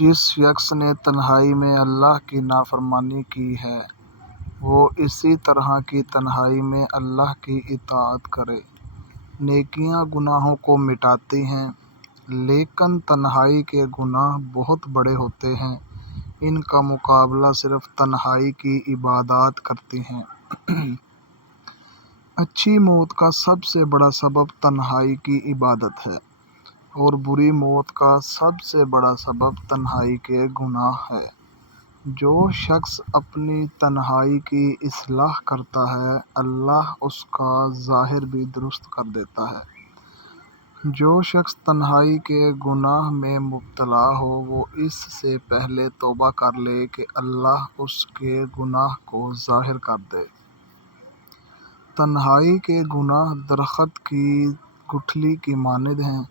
جس شخص نے تنہائی میں اللہ کی نافرمانی کی ہے وہ اسی طرح کی تنہائی میں اللہ کی اطاعت کرے۔ نیکیاں گناہوں کو مٹاتی ہیں لیکن تنہائی کے گناہ بہت بڑے ہوتے ہیں، ان کا مقابلہ صرف تنہائی کی عبادات کرتی ہیں۔ اچھی موت کا سب سے بڑا سبب تنہائی کی عبادت ہے اور بری موت کا سب سے بڑا سبب تنہائی کے گناہ ہے۔ جو شخص اپنی تنہائی کی اصلاح کرتا ہے اللہ اس کا ظاہر بھی درست کر دیتا ہے۔ جو شخص تنہائی کے گناہ میں مبتلا ہو وہ اس سے پہلے توبہ کر لے کہ اللہ اس کے گناہ کو ظاہر کر دے۔ تنہائی کے گناہ درخت کی گٹھلی کی مانند ہیں،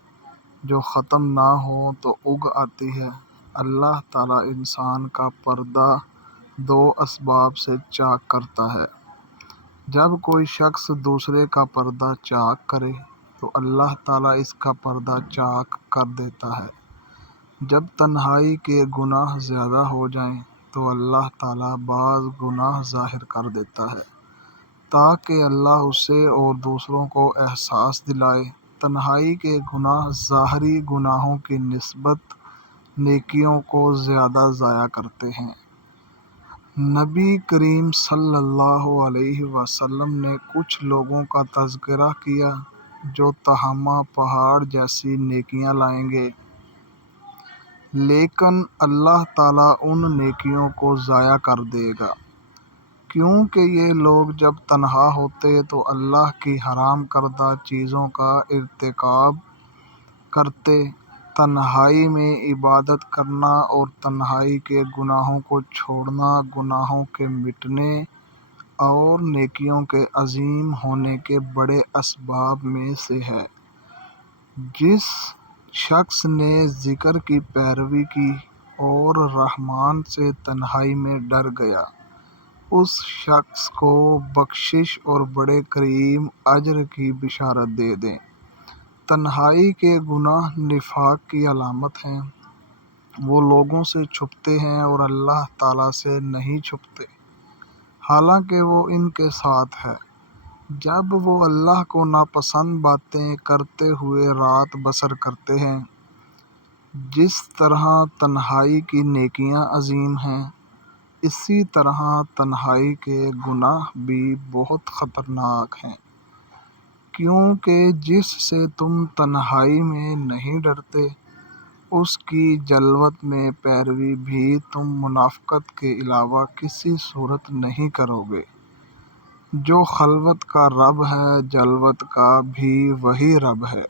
جو ختم نہ ہو تو اگ آتی ہے۔ اللہ تعالیٰ انسان کا پردہ دو اسباب سے چاک کرتا ہے۔ جب کوئی شخص دوسرے کا پردہ چاک کرے تو اللہ تعالیٰ اس کا پردہ چاک کر دیتا ہے۔ جب تنہائی کے گناہ زیادہ ہو جائیں تو اللہ تعالیٰ بعض گناہ ظاہر کر دیتا ہے تاکہ اللہ اسے اور دوسروں کو احساس دلائے۔ تنہائی کے گناہ ظاہری گناہوں کی نسبت نیکیوں کو زیادہ ضائع کرتے ہیں۔ نبی کریم صلی اللہ علیہ وسلم نے کچھ لوگوں کا تذکرہ کیا جو تہامہ پہاڑ جیسی نیکیاں لائیں گے لیکن اللہ تعالیٰ ان نیکیوں کو ضائع کر دے گا، کیونکہ یہ لوگ جب تنہا ہوتے تو اللہ کی حرام کردہ چیزوں کا ارتکاب کرتے۔ تنہائی میں عبادت کرنا اور تنہائی کے گناہوں کو چھوڑنا گناہوں کے مٹنے اور نیکیوں کے عظیم ہونے کے بڑے اسباب میں سے ہے۔ جس شخص نے ذکر کی پیروی کی اور رحمان سے تنہائی میں ڈر گیا اس شخص کو بخشش اور بڑے کریم اجر کی بشارت دے دیں۔ تنہائی کے گناہ نفاق کی علامت ہیں، وہ لوگوں سے چھپتے ہیں اور اللہ تعالیٰ سے نہیں چھپتے حالانکہ وہ ان کے ساتھ ہے۔ جب وہ اللہ کو ناپسند باتیں کرتے ہوئے رات بسر کرتے ہیں۔ جس طرح تنہائی کی نیکیاں عظیم ہیں اسی طرح تنہائی کے گناہ بھی بہت خطرناک ہیں، کیونکہ جس سے تم تنہائی میں نہیں ڈرتے اس کی جلوت میں پیروی بھی تم منافقت کے علاوہ کسی صورت نہیں کرو گے۔ جو خلوت کا رب ہے جلوت کا بھی وہی رب ہے۔